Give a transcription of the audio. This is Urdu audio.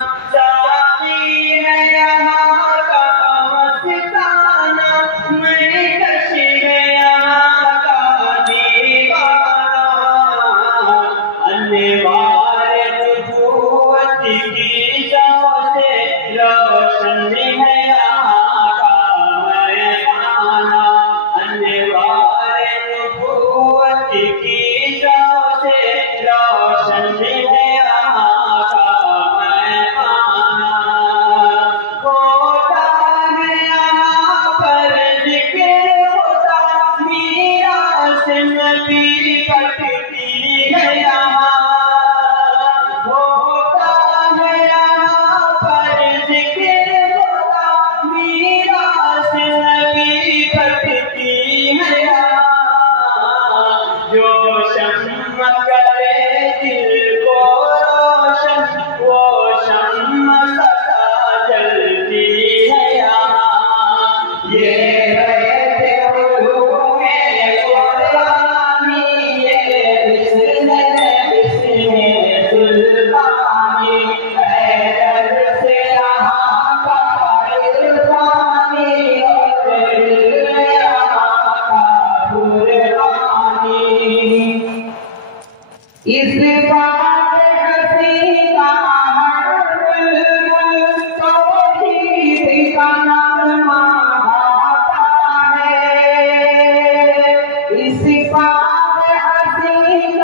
ساقی ہے یہاں کا مستانہ، میں کش ہے یہاں کا دیوانہ، انوار نبوت کی شمع سے روشن ہے